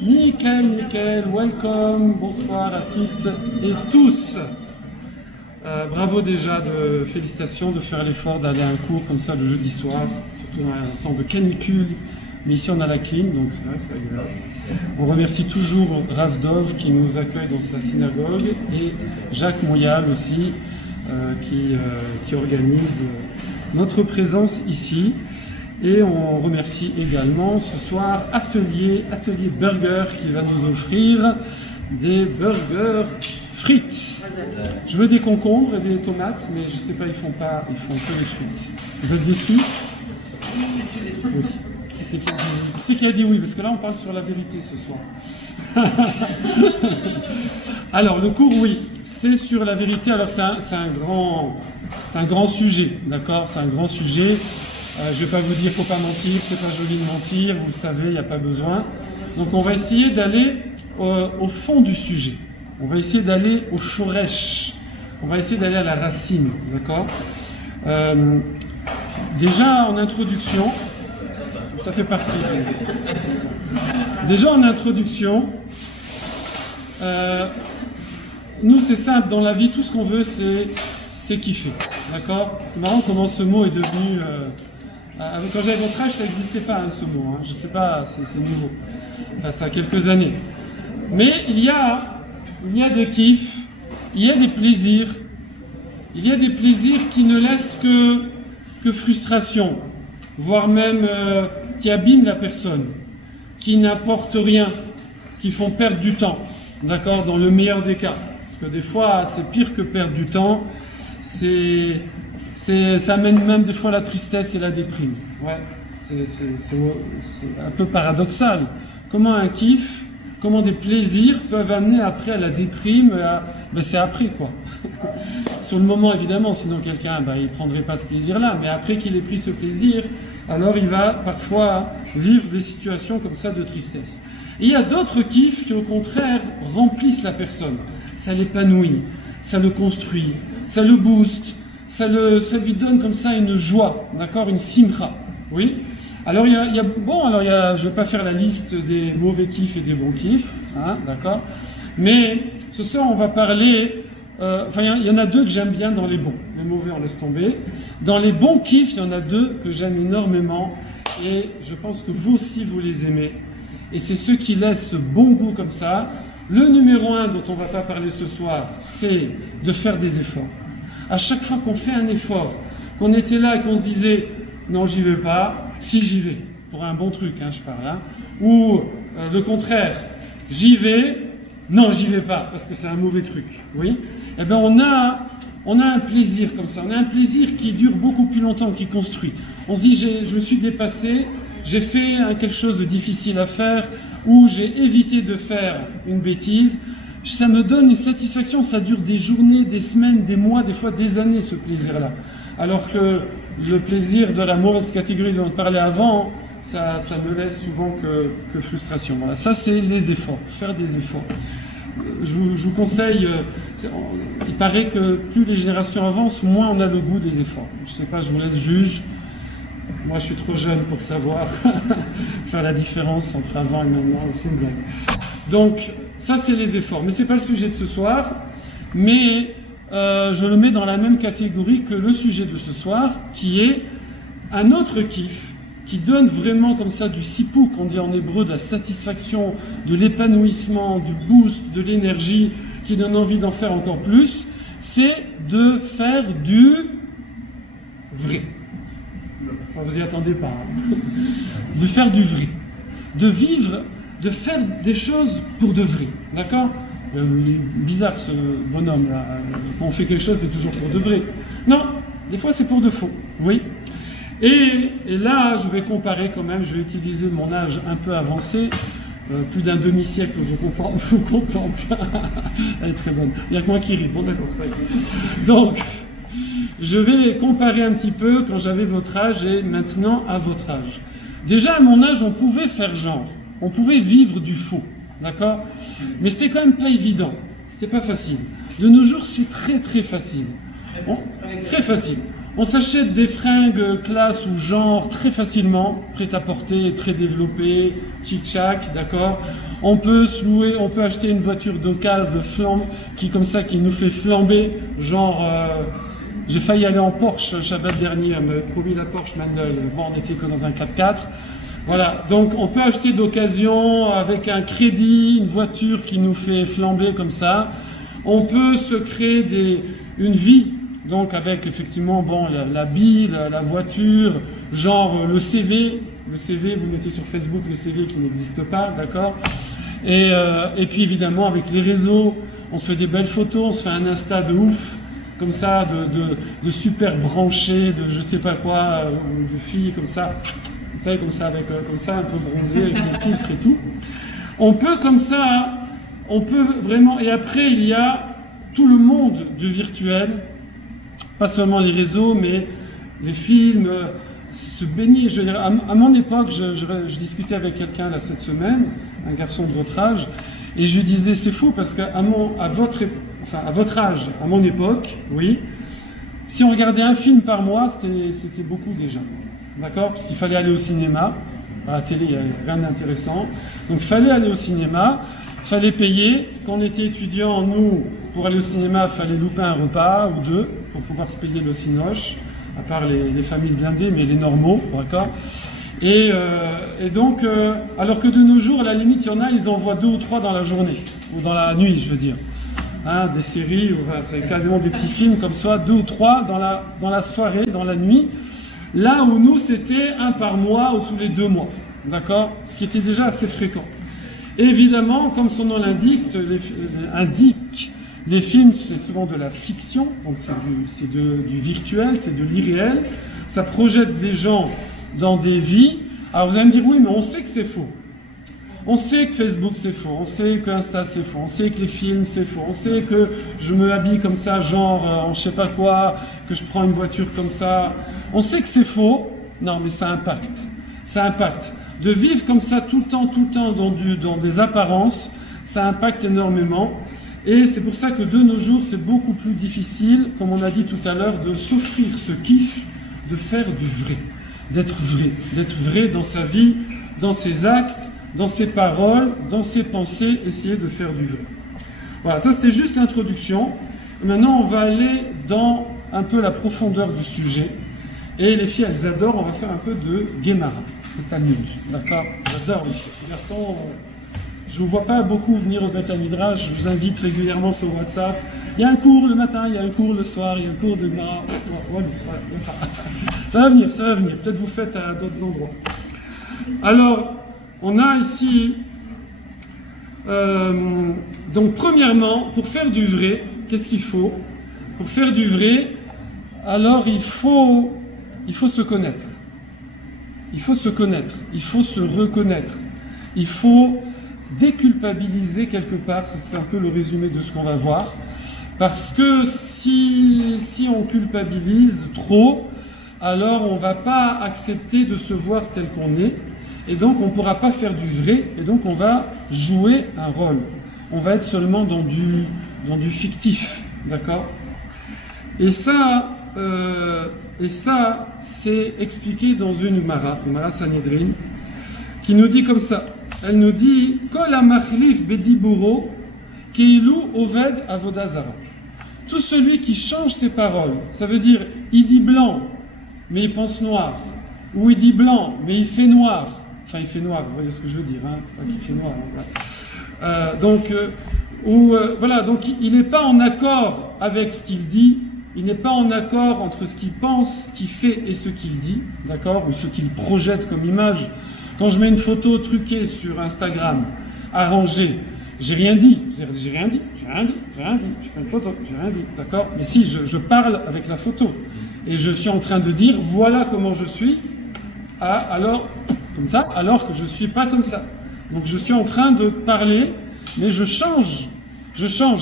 Nickel, nickel, welcome, bonsoir à toutes et tous. Bravo déjà, félicitations de faire l'effort d'aller à un cours comme ça le jeudi soir, surtout dans un temps de canicule. Mais ici on a la clim, donc c'est vrai, c'est agréable. On remercie toujours Rav Dov qui nous accueille dans sa synagogue et Jacques Moyal aussi qui organise notre présence ici. Et on remercie également ce soir Atelier Burger qui va nous offrir des burgers frites. Je veux des concombres et des tomates, mais je sais pas, ils font que des frites. Vous êtes déçus? Oui. Qui c'est qui a dit oui? Parce que là on parle sur la vérité ce soir. Alors le cours, oui, c'est sur la vérité. Alors c'est un grand sujet, d'accord? C'est un grand sujet. Je ne vais pas vous dire faut pas mentir, c'est pas joli de mentir, vous le savez, il n'y a pas besoin. Donc on va essayer d'aller au fond du sujet. On va essayer d'aller au shoresh. On va essayer d'aller à la racine, d'accord? Déjà en introduction, ça fait partie. Déjà en introduction, nous c'est simple, dans la vie tout ce qu'on veut c'est kiffer, d'accord? C'est marrant comment ce mot est devenu... quand j'avais votre âge, ça n'existait pas hein, ce mot, hein. Je ne sais pas, c'est nouveau, enfin ça a quelques années. Mais il y a des kiffs, il y a des plaisirs qui ne laissent que frustration, voire même qui abîment la personne, qui n'apportent rien, qui font perdre du temps, d'accord, dans le meilleur des cas. Parce que des fois, c'est pire que perdre du temps, ça amène même des fois la tristesse et la déprime. Ouais, c'est un peu paradoxal. Comment un kiff, comment des plaisirs peuvent amener après à la déprime, c'est après quoi. Sur le moment évidemment, sinon quelqu'un il prendrait pas ce plaisir-là, mais après qu'il ait pris ce plaisir, alors il va parfois vivre des situations comme ça de tristesse. Et il y a d'autres kiffs qui au contraire remplissent la personne. Ça l'épanouit, ça le construit, ça le booste. Ça lui donne comme ça une joie, d'accord, une simcha, oui. Alors je vais pas faire la liste des mauvais kiffs et des bons kiffs, hein, d'accord. Mais ce soir on va parler, il y en a deux que j'aime bien dans les bons, les mauvais on laisse tomber. Dans les bons kiffs, il y en a deux que j'aime énormément et je pense que vous aussi vous les aimez. Et c'est ceux qui laissent ce bon goût comme ça. Le numéro 1 dont on va pas parler ce soir, c'est de faire des efforts. À chaque fois qu'on fait un effort, qu'on était là et qu'on se disait « non, j'y vais pas », si j'y vais, pour un bon truc, hein, je parle, hein, ou le contraire, « j'y vais », non, j'y vais pas, parce que c'est un mauvais truc, oui, eh bien on a un plaisir comme ça, on a un plaisir qui dure beaucoup plus longtemps, qui construit. On se dit « je me suis dépassé, j'ai fait quelque chose de difficile à faire, ou j'ai évité de faire une bêtise », ça me donne une satisfaction, ça dure des journées, des semaines, des mois, des fois des années ce plaisir-là. Alors que le plaisir de la mauvaise catégorie dont on parlait avant, ça me laisse souvent que frustration. Voilà, ça c'est les efforts, faire des efforts. Je vous conseille, il paraît que plus les générations avancent, moins on a le goût des efforts. Je sais pas, je vous laisse juge. Moi je suis trop jeune pour savoir faire la différence entre avant et maintenant, c'est une blague. Donc, ça c'est les efforts, mais c'est pas le sujet de ce soir, mais je le mets dans la même catégorie que le sujet de ce soir, qui est un autre kiff, qui donne vraiment comme ça du sipouk, on dit en hébreu, de la satisfaction, de l'épanouissement, du boost, de l'énergie, qui donne envie d'en faire encore plus, c'est de faire du vrai. Vous y attendez pas, hein. De faire du vrai, de vivre, de faire des choses pour de vrai, d'accord? Bizarre ce bonhomme là, quand on fait quelque chose c'est toujours pour de vrai. Non, des fois c'est pour de faux, oui. Et là je vais comparer quand même, je vais utiliser mon âge un peu avancé, plus d'un demi-siècle que je contemple. Elle est très bonne, il n'y a que moi qui ris, bon d'accord, c'est pas grave. Donc, je vais comparer un petit peu quand j'avais votre âge et maintenant à votre âge. Déjà à mon âge, on pouvait faire genre, on pouvait vivre du faux, d'accord? Mais c'était quand même pas évident, c'était pas facile. De nos jours, c'est très très facile. Très facile. On s'achète des fringues classe ou genre très facilement, prêt à porter, très développées, tchic-tchac, d'accord. On peut se louer, on peut acheter une voiture d'occasion qui comme ça, qui nous fait flamber, genre, j'ai failli aller en Porsche le Shabbat dernier, on m'avait promis la Porsche Mandel, bon, on était que dans un 4x4. Voilà, donc on peut acheter d'occasion avec un crédit, une voiture qui nous fait flamber comme ça. On peut se créer une vie, donc avec effectivement bon, la bille, la voiture, genre le CV, vous mettez sur Facebook le CV qui n'existe pas, d'accord. Et puis évidemment avec les réseaux, on se fait des belles photos, on se fait un Insta de ouf, comme ça, de super branchés, de je sais pas quoi, de filles comme ça. Vous savez, comme ça, un peu bronzé, avec des filtres et tout. On peut comme ça, on peut vraiment... Et après, il y a tout le monde du virtuel, pas seulement les réseaux, mais les films, se baigner. Je veux dire, à mon époque, je discutais avec quelqu'un là cette semaine, un garçon de votre âge, et je disais, c'est fou, parce qu'à votre âge, à mon époque, oui, si on regardait un film par mois, c'était beaucoup déjà. D'accord? Parce qu'il fallait aller au cinéma. À la télé, il n'y avait rien d'intéressant. Donc, il fallait aller au cinéma. Il fallait payer. Quand on était étudiant, nous, pour aller au cinéma, il fallait louper un repas ou deux pour pouvoir se payer le cinoche. À part les familles blindées, mais les normaux. D'accord? Et donc, alors que de nos jours, à la limite, il y en a, ils en voient 2 ou 3 dans la journée. Ou dans la nuit, je veux dire. Hein, des séries, enfin, c'est quasiment des petits films comme ça, 2 ou 3 dans la soirée, dans la nuit. Là où nous, c'était 1 par mois ou tous les 2 mois, d'accord? Ce qui était déjà assez fréquent. Évidemment, comme son nom l'indique, les films, c'est souvent de la fiction, donc c'est du virtuel, c'est de l'irréel. Ça projette les gens dans des vies. Alors vous allez me dire, oui, mais on sait que c'est faux. On sait que Facebook c'est faux, on sait que Insta c'est faux, on sait que les films c'est faux, on sait que je me habille comme ça, genre en je sais pas quoi, que je prends une voiture comme ça. On sait que c'est faux, non mais ça impacte. Ça impacte. De vivre comme ça tout le temps dans des apparences, ça impacte énormément. Et c'est pour ça que de nos jours c'est beaucoup plus difficile, comme on a dit tout à l'heure, de s'offrir ce kiff, de faire du vrai. D'être vrai dans sa vie, dans ses actes, dans ses paroles, dans ses pensées, essayer de faire du vrai. Voilà, ça c'était juste l'introduction. Maintenant, on va aller dans un peu la profondeur du sujet. Et les filles, elles adorent, on va faire un peu de Guémara. C'est Talmud, d'accord? J'adore les filles. Les garçons, je ne vous vois pas beaucoup venir au Beth Midrash, je vous invite régulièrement sur WhatsApp. Il y a un cours le matin, il y a un cours le soir, il y a un cours de Guémara. Ça va venir. Peut-être vous faites à d'autres endroits. Alors, on a ici, donc premièrement, pour faire du vrai, qu'est-ce qu'il faut? Pour faire du vrai, alors il faut se connaître. Il faut se connaître, il faut se reconnaître. Il faut déculpabiliser quelque part, ça serait un peu le résumé de ce qu'on va voir. Parce que si on culpabilise trop, alors on ne va pas accepter de se voir tel qu'on est. Et donc on ne pourra pas faire du vrai, et donc on va jouer un rôle. On va être seulement dans du fictif, d'accord? Et ça c'est expliqué dans une Gemara Sanhedrin, qui nous dit comme ça. Elle nous dit Kol hamachlif bediburo keilu oved avoda zara. Tout celui qui change ses paroles, ça veut dire il dit blanc, mais il pense noir, ou il dit blanc, mais il fait noir. Enfin, il fait noir, vous voyez ce que je veux dire, hein? Pas qu'il fait noir. Hein, voilà. Voilà, donc il n'est pas en accord avec ce qu'il dit, il n'est pas en accord entre ce qu'il pense, ce qu'il fait et ce qu'il dit, d'accord, ou ce qu'il projette comme image. Quand je mets une photo truquée sur Instagram, arrangée, j'ai rien dit, je fais une photo, j'ai rien dit, d'accord. Mais si, je parle avec la photo, et je suis en train de dire, voilà comment je suis, alors, comme ça, alors que je ne suis pas comme ça. Donc je suis en train de parler, mais je change.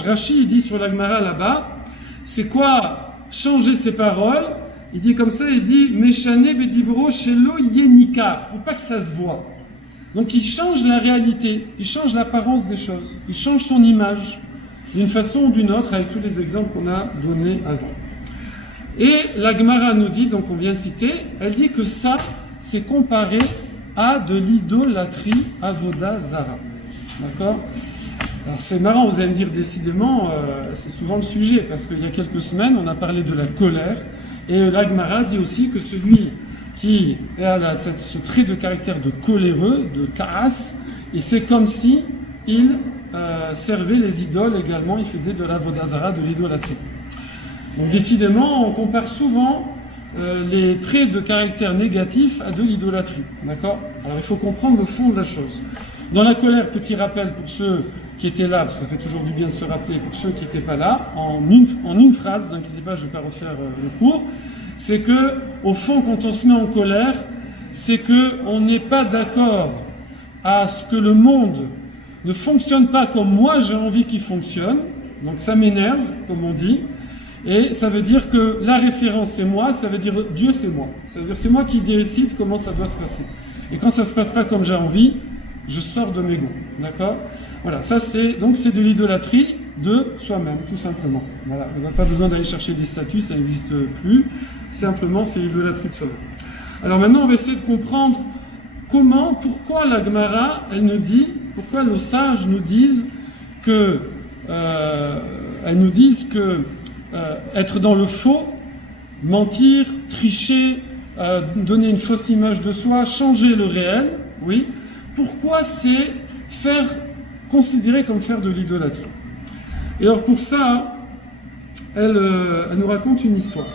Rashi, il dit sur la Gemara là-bas, c'est quoi changer ses paroles? Il dit comme ça, il dit Meshane bedivro shelo yenika, pour pas que ça se voit. Donc il change la réalité, il change l'apparence des choses, il change son image d'une façon ou d'une autre, avec tous les exemples qu'on a donnés avant. Et la Gemara nous dit, donc on vient de citer, elle dit que ça, c'est comparé à de l'idolâtrie avoda zara. D'accord? Alors c'est marrant, vous allez me dire décidément, c'est souvent le sujet, parce qu'il y a quelques semaines, on a parlé de la colère, et la Gemara dit aussi que celui qui a ce trait de caractère de coléreux, de karas, et c'est comme si il servait les idoles également, il faisait de l'avoda zara, de l'idolâtrie. Donc décidément, on compare souvent les traits de caractère négatifs à de l'idolâtrie. D'accord? Alors il faut comprendre le fond de la chose. Dans la colère, petit rappel pour ceux qui étaient là, parce que ça fait toujours du bien de se rappeler, pour ceux qui n'étaient pas là, en une phrase, ne vous inquiétez pas, je ne vais pas refaire le cours, c'est que, au fond, quand on se met en colère, c'est qu'on n'est pas d'accord à ce que le monde ne fonctionne pas comme moi j'ai envie qu'il fonctionne, donc ça m'énerve, comme on dit, et ça veut dire que la référence c'est moi, ça veut dire Dieu c'est moi, ça veut dire c'est moi qui décide comment ça doit se passer. Et quand ça ne se passe pas comme j'ai envie, je sors de mes gonds, d'accord? Voilà, ça c'est de l'idolâtrie de soi-même, tout simplement. Voilà, on n'a pas besoin d'aller chercher des statuts, ça n'existe plus, simplement c'est l'idolâtrie de soi-même. Alors maintenant on va essayer de comprendre pourquoi la Gemara, elle nous dit, pourquoi nos sages nous disent que, être dans le faux, mentir, tricher, donner une fausse image de soi, changer le réel, oui. Pourquoi c'est considéré comme faire de l'idolâtrie? Et alors pour ça, elle nous raconte une histoire.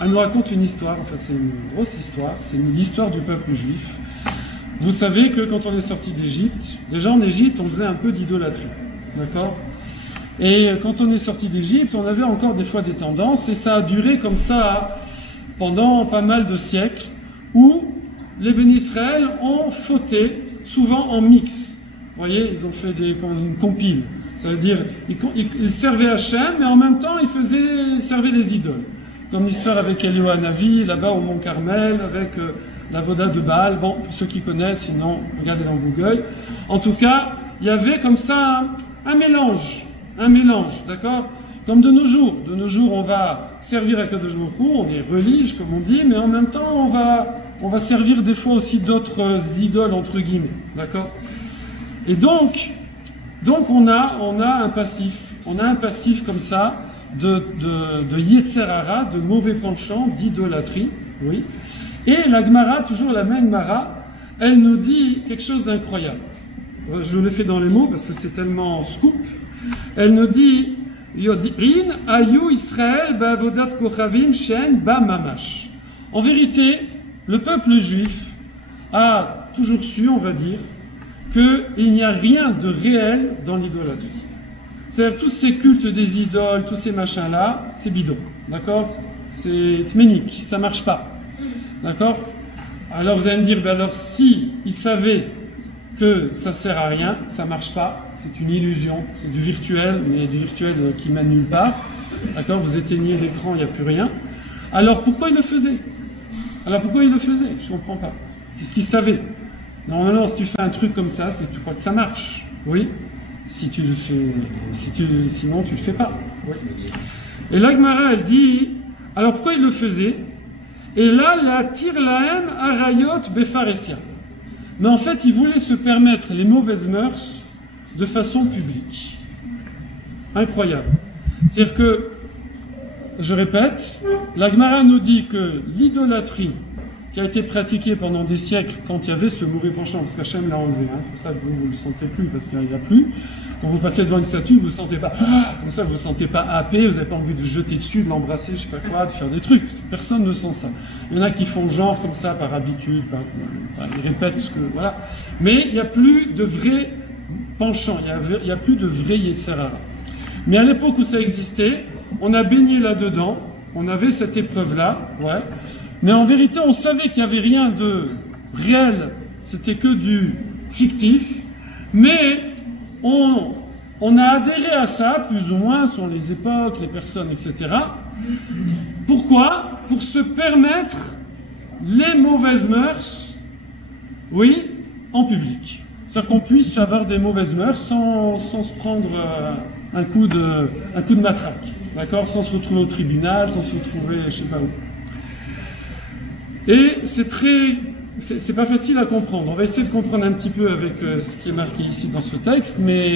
Elle nous raconte une histoire, enfin c'est une grosse histoire, c'est l'histoire du peuple juif. Vous savez que quand on est sorti d'Égypte, déjà en Égypte on faisait un peu d'idolâtrie, d'accord? Et quand on est sorti d'Égypte, on avait encore des fois des tendances, et ça a duré comme ça pendant pas mal de siècles, où les bénis Israël ont fauté, souvent en mix. Vous voyez, ils ont fait une compile. Ça veut dire, ils servaient Hachem, mais en même temps, ils servaient les idoles. Comme l'histoire avec Eliyahu Hanavi, là-bas au Mont Carmel, avec la Voda de Baal. Bon, pour ceux qui connaissent, sinon, regardez dans Google. En tout cas, il y avait comme ça un mélange, d'accord? Comme de nos jours. De nos jours, on va servir à Kadosh Baruch Hu, on est religieux, comme on dit, mais en même temps, on va servir des fois aussi d'autres idoles, entre guillemets, d'accord? Et donc on a un passif comme ça de Yetzer Hara, de mauvais penchant, d'idolâtrie, oui. Et la Gemara, toujours la même Gemara, elle nous dit quelque chose d'incroyable. Je le fais dans les mots parce que c'est tellement scoop. Elle nous dit Yodin ayu Israël ba'avodat kochavim shen ba mamash. En vérité, le peuple juif a toujours su, on va dire, qu'il n'y a rien de réel dans l'idolâtrie. C'est-à-dire tous ces cultes des idoles, tous ces machins-là, c'est bidon, d'accord? C'est tménique, ça marche pas, d'accord? Alors vous allez me dire, ben alors si ils savaient que ça sert à rien, ça marche pas, c'est une illusion, c'est du virtuel, mais du virtuel qui mène nulle part, d'accord? Vous éteignez l'écran, il n'y a plus rien. Alors pourquoi ils le faisaient? Je ne comprends pas. Qu'est-ce qu'ils savaient? Normalement, si tu fais un truc comme ça, c'est que tu crois que ça marche. Oui. Si tu le fais, sinon tu le fais pas. Oui. Et là, Gemara, elle dit, alors pourquoi ils le faisaient? Et là, la tir laem arayot befaresia. Mais en fait, ils voulaient se permettre les mauvaises mœurs de façon publique. Incroyable. C'est-à-dire que, je répète, la Gemara nous dit que l'idolâtrie qui a été pratiquée pendant des siècles quand il y avait ce mauvais penchant, parce qu'Hachem l'a enlevé, hein, c'est pour ça que vous ne le sentez plus, parce qu'il n'y a plus. Quand vous passez devant une statue, vous ne sentez pas, comme ça, vous ne vous sentez pas happé, vous n'avez pas envie de jeter dessus, de l'embrasser, je ne sais pas quoi, de faire des trucs. Personne ne sent ça. Il y en a qui font genre comme ça, par habitude, ils répètent ce que, voilà. Mais il n'y a plus de vrai penchant, il n'y a plus de vrai Yetzer Hara. Mais à l'époque où ça existait, on a baigné là-dedans, on avait cette épreuve-là, ouais. Mais en vérité, on savait qu'il n'y avait rien de réel, c'était que du fictif, mais on a adhéré à ça, plus ou moins, sur les époques, les personnes, etc. Pourquoi? Pour se permettre les mauvaises mœurs, oui, en public. C'est-à-dire qu'on puisse avoir des mauvaises mœurs sans se prendre un coup de matraque, d'accord? Sans se retrouver au tribunal, sans se retrouver je sais pas où. Et c'est très c'est pas facile à comprendre. On va essayer de comprendre un petit peu avec ce qui est marqué ici dans ce texte, mais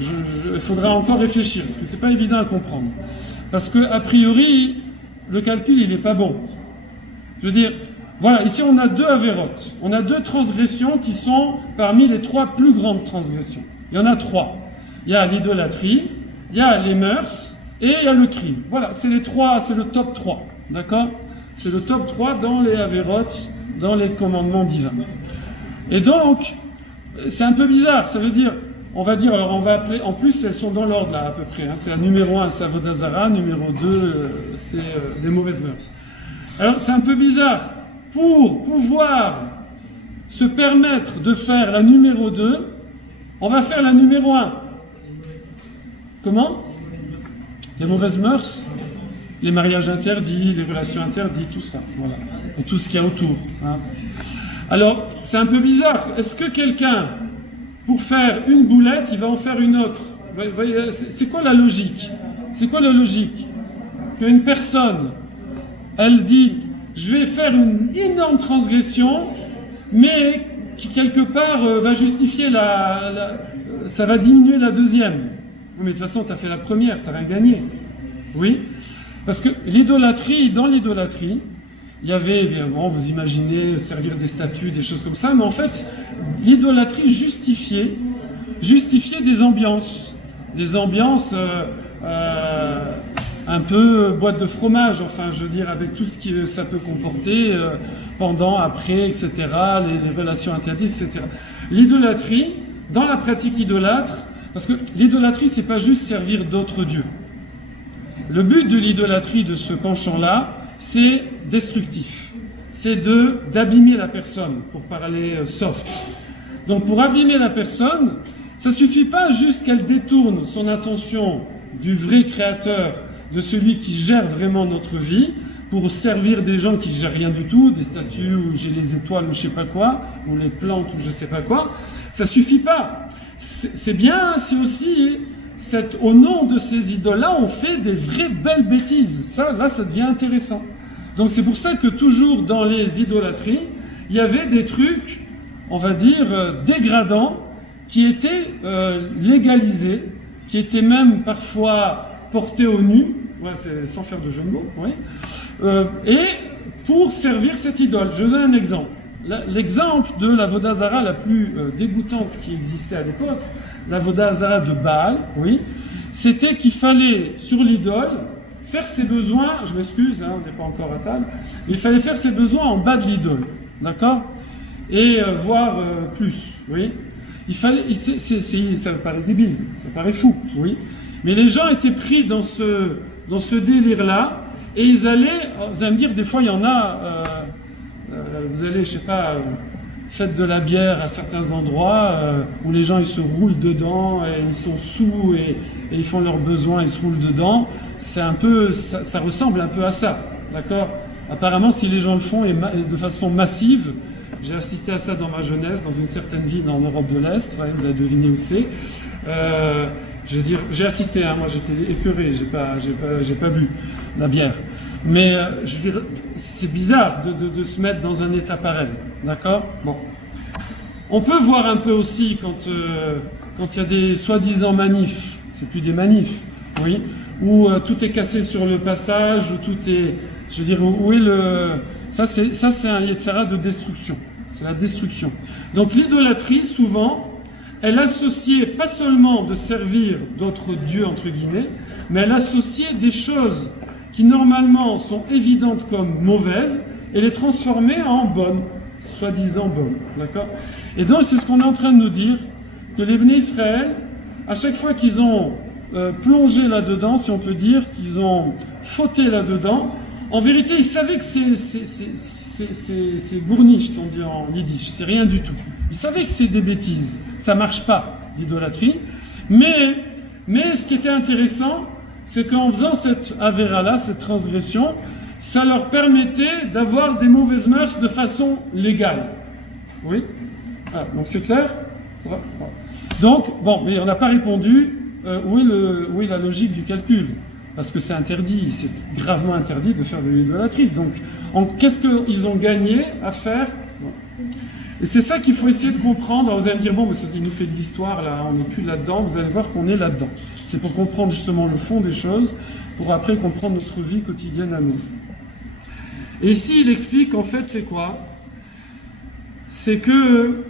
il faudra encore réfléchir, parce que c'est pas évident à comprendre. Parce que, a priori, le calcul, il n'est pas bon. Je veux dire, voilà, ici on a deux avérotes. On a deux transgressions qui sont parmi les trois plus grandes transgressions. Il y en a trois. Il y a l'idolâtrie, il y a les mœurs, et il y a le crime. Voilà, c'est les trois, c'est le top 3. D'accord? C'est le top 3 dans les avérotes, dans les commandements divins. Et donc, c'est un peu bizarre. Ça veut dire, on va dire, alors on va appeler, en plus elles sont dans l'ordre là à peu près. Hein. C'est la numéro 1, c'est Avodah Zara, numéro 2, c'est les mauvaises mœurs. Alors c'est un peu bizarre. Pour pouvoir se permettre de faire la numéro 2, on va faire la numéro 1. Comment? Les mauvaises mœurs, les mariages interdits, les relations interdites, tout ça. Voilà. Et tout ce qu'il y a autour. Hein. Alors, c'est un peu bizarre. Est-ce que quelqu'un, pour faire une boulette, il va en faire une autre? Vous voyez, c'est quoi la logique? C'est quoi la logique? Qu'une personne, elle dit, je vais faire une énorme transgression, mais qui quelque part va justifier ça va diminuer la deuxième. Oui, mais de toute façon, tu as fait la première, tu n'as rien gagné. Oui, parce que l'idolâtrie, dans l'idolâtrie, il y avait, évidemment, vous imaginez, servir des statues, des choses comme ça, mais en fait, l'idolâtrie justifiait des ambiances un peu boîte de fromage, enfin, je veux dire, avec tout ce que ça peut comporter, pendant, après, etc., les relations interdites, etc. L'idolâtrie, dans la pratique idolâtre, parce que l'idolâtrie, c'est pas juste servir d'autres dieux. Le but de l'idolâtrie, de ce penchant-là, c'est destructif. C'est d'abîmer la personne, pour parler soft. Donc pour abîmer la personne, ça suffit pas juste qu'elle détourne son attention du vrai créateur, de celui qui gère vraiment notre vie, pour servir des gens qui gèrent rien du tout, des statues, ou j'ai les étoiles, ou je sais pas quoi, ou les plantes, ou je sais pas quoi. Ça suffit pas. C'est bien, c'est aussi, au nom de ces idoles-là, on fait des vraies belles bêtises. Ça, là, ça devient intéressant. Donc c'est pour ça que toujours dans les idolâtries, il y avait des trucs, on va dire, dégradants, qui étaient légalisés, qui étaient même parfois portés au nu, ouais, sans faire de jeu de mots, oui, et pour servir cette idole. Je donne un exemple. L'exemple de la Avodah Zara la plus dégoûtante qui existait à l'époque, la Avodah Zara de Baal, oui, c'était qu'il fallait, sur l'idole, faire ses besoins, je m'excuse, hein, on n'est pas encore à table, mais il fallait faire ses besoins en bas de l'idole, d'accord? Et voir plus, oui. Il fallait, ça me paraît débile, ça paraît fou, oui. Mais les gens étaient pris dans ce délire-là, et ils allaient, vous allez me dire, des fois il y en a, vous allez, je sais pas, faites de la bière à certains endroits où les gens ils se roulent dedans, et ils sont sous et ils font leurs besoins, ils se roulent dedans. C'est un peu, ça ressemble un peu à ça, d'accord? Apparemment, si les gens le font et de façon massive, j'ai assisté à ça dans ma jeunesse, dans une certaine ville en Europe de l'Est, ouais, vous avez deviné où c'est. Je veux dire, j'ai assisté, hein, moi j'étais écœuré, j'ai pas bu la bière. Mais je veux dire, c'est bizarre de se mettre dans un état pareil, d'accord? Bon. On peut voir un peu aussi quand il y a des soi-disant manifs, c'est plus des manifs, oui, où tout est cassé sur le passage, où tout est, je veux dire, où est le... Ça c'est un Yetzara de destruction, c'est la destruction. Donc l'idolâtrie, souvent, elle associait pas seulement de servir d'autres dieux, entre guillemets, mais elle associait des choses qui normalement sont évidentes comme mauvaises, et les transformer en bonnes, soi-disant bonnes, d'accord? Et donc c'est ce qu'on est en train de nous dire, que les Bnei Israël, à chaque fois qu'ils ont plongé là-dedans, si on peut dire, qu'ils ont fauté là-dedans, en vérité ils savaient que c'est gournicht, on dit en yiddish, c'est rien du tout. Ils savaient que c'est des bêtises, ça marche pas, l'idolâtrie, mais ce qui était intéressant, c'est qu'en faisant cette avéra-là, cette transgression, ça leur permettait d'avoir des mauvaises mœurs de façon légale. Oui? Ah, donc c'est clair? Donc, bon, mais on n'a pas répondu où est la logique du calcul? Parce que c'est interdit, c'est gravement interdit de faire de l'idolâtrie. Donc, qu'est-ce qu'ils ont gagné à faire Voilà. Et c'est ça qu'il faut essayer de comprendre. Alors vous allez me dire, bon, mais ça, il nous fait de l'histoire, là, on n'est plus là-dedans. Vous allez voir qu'on est là-dedans. C'est pour comprendre justement le fond des choses, pour après comprendre notre vie quotidienne à nous. Et ici, il explique, en fait, c'est quoi? C'est que,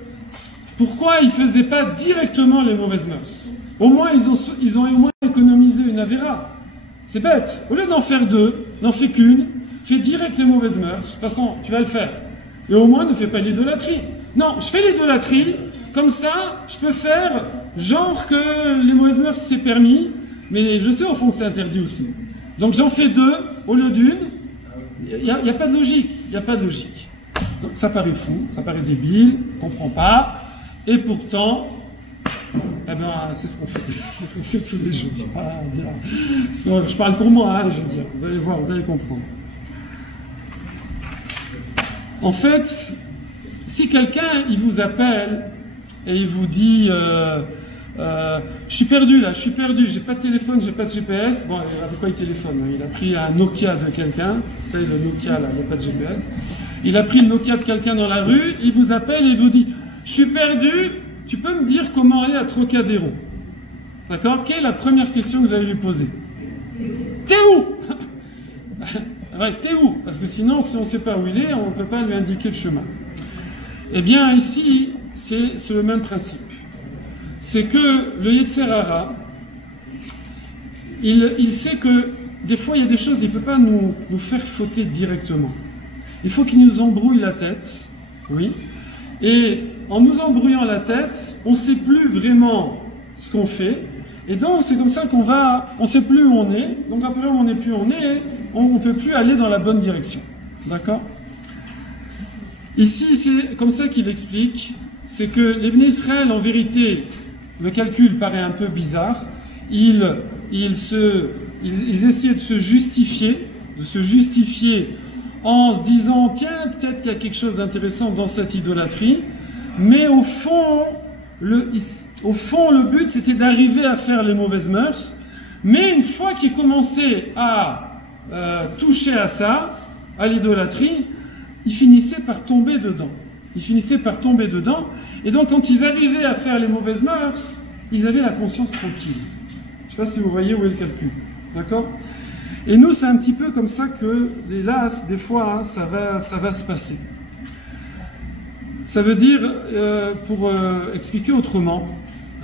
pourquoi ils ne faisaient pas directement les mauvaises mœurs? Au moins, ils ont au moins économisé une avéra. C'est bête. Au lieu d'en faire deux, n'en fais qu'une, fais direct les mauvaises mœurs. De toute façon, tu vas le faire. Et au moins, ne fais pas l'idolâtrie. Non, je fais l'idolâtrie, comme ça, je peux faire genre que les mauvaises mœurs, c'est permis, mais je sais au fond que c'est interdit aussi. Donc j'en fais deux au lieu d'une. Il n'y a pas de logique. Il n'y a pas de logique. Donc ça paraît fou, ça paraît débile, on ne comprend pas. Et pourtant, eh ben, c'est ce qu'on fait. C'est ce qu'on fait tous les jours. Je parle pour moi, hein, je veux dire. Vous allez voir, vous allez comprendre. En fait, si quelqu'un il vous appelle et il vous dit je suis perdu là, je suis perdu, j'ai pas de téléphone, j'ai pas de GPS. Bon, avec quoi il téléphone? Il a pris un Nokia de quelqu'un, vous savez le Nokia là, il n'y a pas de GPS. Il a pris le Nokia de quelqu'un dans la rue, il vous appelle et il vous dit je suis perdu, tu peux me dire comment aller à Trocadéro? D'accord? Quelle est la première question que vous allez lui poser? T'es où? Ouais, t'es où? Parce que sinon, si on ne sait pas où il est, on ne peut pas lui indiquer le chemin. Eh bien, ici, c'est le même principe. C'est que le Yetzer Hara, il sait que des fois, il y a des choses, il ne peut pas nous faire fauter directement. Il faut qu'il nous embrouille la tête, oui. Et en nous embrouillant la tête, on ne sait plus vraiment ce qu'on fait. Et donc, c'est comme ça on ne sait plus où on est. Donc, après, on n'est plus où on est, on ne peut plus aller dans la bonne direction. D'accord? Ici, c'est comme ça qu'il explique. C'est que les Bnei Israël, en vérité, le calcul paraît un peu bizarre. Ils essaient de se justifier en se disant, tiens, peut-être qu'il y a quelque chose d'intéressant dans cette idolâtrie. Mais au fond, le but, c'était d'arriver à faire les mauvaises mœurs. Mais une fois qu'ils commençaient à toucher à ça, à l'idolâtrie, ils finissaient par tomber dedans. Et donc, quand ils arrivaient à faire les mauvaises mœurs, ils avaient la conscience tranquille. Je ne sais pas si vous voyez où est le calcul. D'accord? Et nous, c'est un petit peu comme ça que, hélas, des fois, hein, ça va se passer. Ça veut dire, pour expliquer autrement,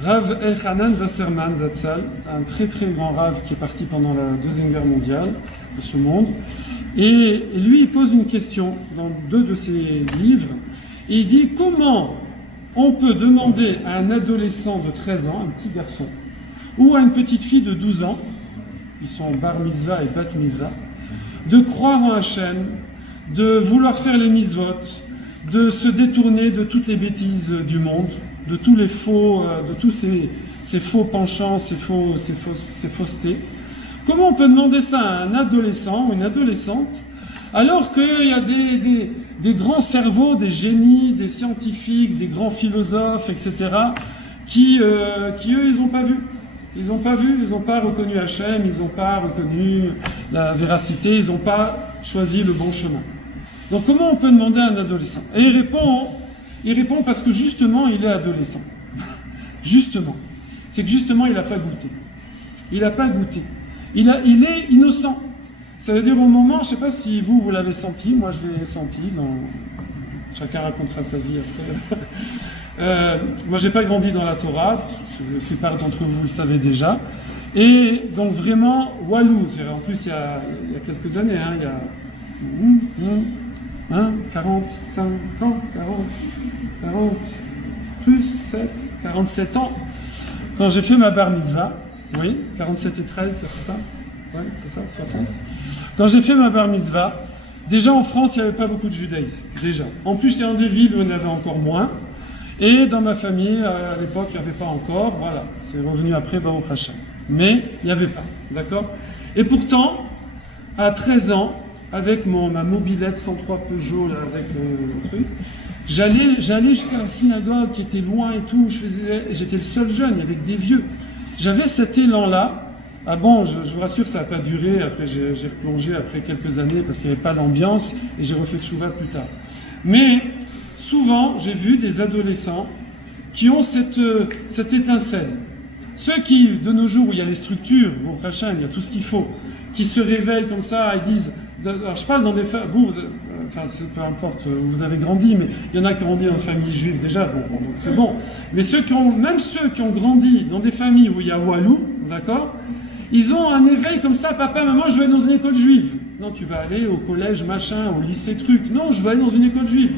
Rav Elchanan Wasserman Zatzal, un très très grand Rav qui est parti pendant la Deuxième Guerre mondiale de ce monde, et lui il pose une question dans 2 de ses livres, et il dit comment on peut demander à un adolescent de 13 ans, un petit garçon, ou à une petite fille de 12 ans, ils sont bar mitzvah et bat mitzvah, de croire en Hachem, de vouloir faire les mitzvot, de se détourner de toutes les bêtises du monde, de tous les faux, de tous ces faux penchants, ces faussetés. Comment on peut demander ça à un adolescent ou une adolescente, alors qu'il y a des grands cerveaux, des génies, des scientifiques, des grands philosophes, etc., qui eux, ils n'ont pas vu. Ils n'ont pas reconnu Hachem, ils n'ont pas reconnu la véracité, ils n'ont pas choisi le bon chemin. Donc comment on peut demander à un adolescent? Et il répond parce que justement il est adolescent. Justement. C'est que justement il n'a pas goûté. Il n'a pas goûté. Il est innocent. Ça veut dire au moment, je ne sais pas si vous l'avez senti, moi je l'ai senti, chacun racontera sa vie après. Moi j'ai pas grandi dans la Torah, la plupart d'entre vous le savez déjà. Et donc vraiment, walou, en plus il y a quelques années, hein, il y a 45 ans, 40, plus 7, 47 ans, quand j'ai fait ma bar mitzvah, oui, 47 et 13, c'est ça? Oui, c'est ça, 60. Quand j'ai fait ma bar mitzvah, déjà en France, il n'y avait pas beaucoup de judaïsme, déjà. En plus, j'étais dans des villes où il y en avait encore moins, et dans ma famille, à l'époque, il n'y avait pas encore, voilà, c'est revenu après, Baruch Hashem. Mais il n'y avait pas, d'accord? Et pourtant, à 13 ans, avec ma mobilette 103 Peugeot, là, avec le truc, j'allais jusqu'à la synagogue qui était loin et tout, j'étais le seul jeune, avec des vieux. J'avais cet élan-là. Ah bon, je vous rassure que ça n'a pas duré, après j'ai replongé après quelques années parce qu'il n'y avait pas d'ambiance et j'ai refait tchouva plus tard. Mais souvent, j'ai vu des adolescents qui ont cette étincelle. Ceux qui, de nos jours, où il y a les structures, au prochain, il y a tout ce qu'il faut, qui se réveillent comme ça et disent... Alors, je parle dans des... enfin, peu importe où vous avez grandi, mais il y en a qui ont grandi dans une famille juive déjà, donc c'est bon. Mais même ceux qui ont grandi dans des familles où il y a Walou, d'accord, ils ont un éveil comme ça, papa, maman, je vais aller dans une école juive. Non, tu vas aller au collège, machin, au lycée, truc. Non, je vais aller dans une école juive.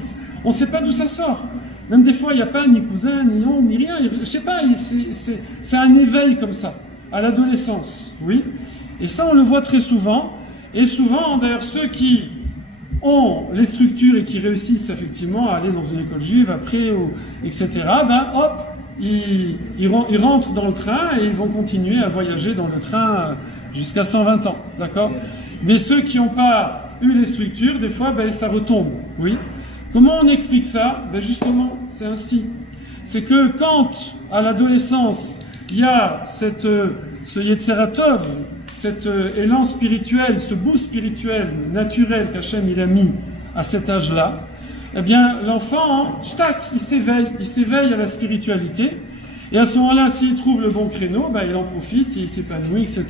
On ne sait pas d'où ça sort. Même des fois, il n'y a pas ni cousin, ni oncle, ni rien. Je ne sais pas, c'est un éveil comme ça, à l'adolescence, oui. Et ça, on le voit très souvent. Et souvent, d'ailleurs, ceux qui ont les structures et qui réussissent effectivement à aller dans une école juive après, etc., ben hop, ils rentrent dans le train et ils vont continuer à voyager dans le train jusqu'à 120 ans, d'accord? Mais ceux qui n'ont pas eu les structures, des fois, ben, ça retombe, oui. Comment on explique ça? Ben justement, c'est ainsi. C'est que quand, à l'adolescence, il y a ce Yetzera Tov, cet élan spirituel, ce boost spirituel naturel qu'Hachem il a mis à cet âge-là, eh bien, l'enfant, il s'éveille à la spiritualité, et à ce moment-là, s'il trouve le bon créneau, ben, il en profite et il s'épanouit, etc.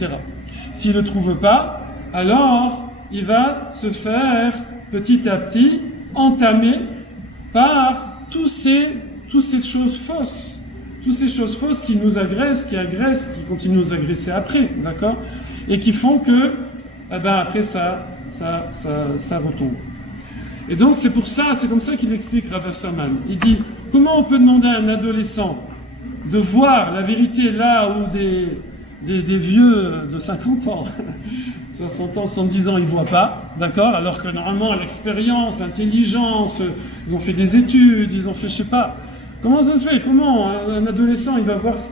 S'il ne le trouve pas, alors il va se faire petit à petit entamer par toutes ces choses fausses. Toutes ces choses fausses qui nous agressent, qui continuent de nous agresser après, d'accord? Et qui font que, eh ben, après ça retombe. Et donc c'est comme ça qu'il explique Rav Wasserman. Il dit, comment on peut demander à un adolescent de voir la vérité là où des vieux de 50 ans, 60 ans, 70 ans, ils ne voient pas, d'accord? Alors que normalement, l'expérience, l'intelligence, ils ont fait des études, ils ont fait, je sais pas. Comment ça se fait? Comment un adolescent, il va voir ce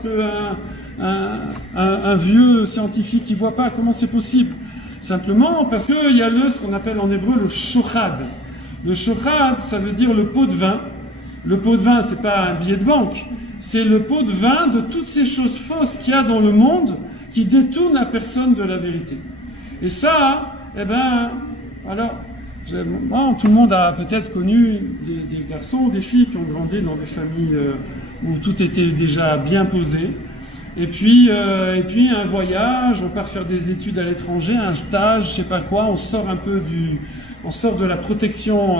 qu'un vieux scientifique, il ne voit pas? Comment c'est possible? Simplement parce qu'il y a ce qu'on appelle en hébreu le shochad. Le shochad, ça veut dire le pot de vin. Le pot de vin, c'est pas un billet de banque. C'est le pot de vin de toutes ces choses fausses qu'il y a dans le monde qui détournent la personne de la vérité. Et ça, eh ben, alors, tout le monde a peut-être connu des garçons ou des filles qui ont grandi dans des familles où tout était déjà bien posé. Et puis un voyage, on part faire des études à l'étranger, un stage, je sais pas quoi, on sort de la protection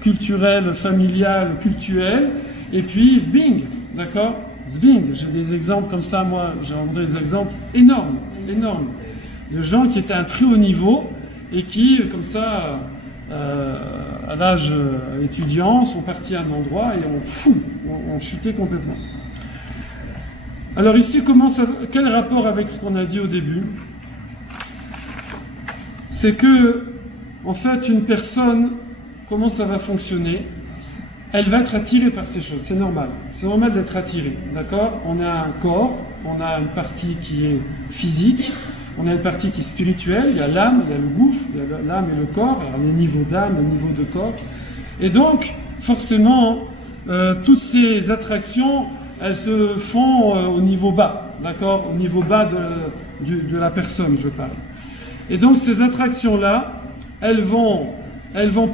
culturelle, familiale, cultuelle, et puis zbing, d'accord? Zbing, j'ai des exemples comme ça, moi, j'ai rencontré des exemples énormes, de gens qui étaient à un très haut niveau et qui, comme ça, à l'âge étudiant, sont partis à un endroit et ont chuté complètement. Alors ici, quel rapport avec ce qu'on a dit au début? C'est que, en fait, une personne, comment ça va fonctionner? Elle va être attirée par ces choses, c'est normal. C'est normal d'être attiré, d'accord? On a un corps, on a une partie qui est physique, on a une partie qui est spirituelle, il y a l'âme, il y a le gouffre, il y a l'âme et le corps, alors les niveaux d'âme, les niveaux de corps. Et donc, forcément, toutes ces attractions, elles se font au niveau bas, d'accord? Au niveau bas de la personne, je parle. Et donc, ces attractions-là, elles vont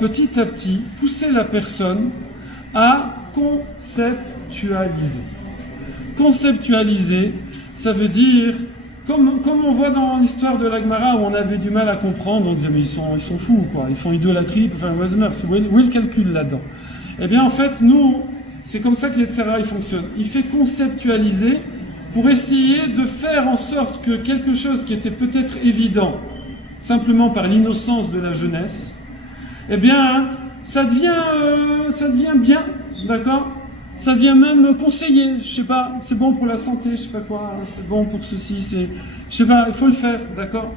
petit à petit pousser la personne à conceptualiser. Conceptualiser, ça veut dire, comme on voit dans l'histoire de la Gemara où on avait du mal à comprendre, on se disait mais ils sont fous quoi, ils font idolâtrie, enfin où est le calcul là-dedans? Eh bien en fait nous, c'est comme ça que l'Yetzera il fonctionne. Il fait conceptualiser pour essayer de faire en sorte que quelque chose qui était peut-être évident, simplement par l'innocence de la jeunesse, eh bien ça devient bien, d'accord? Ça devient même conseillé, je sais pas, c'est bon pour la santé, je sais pas quoi, c'est bon pour ceci, je sais pas, il faut le faire, d'accord?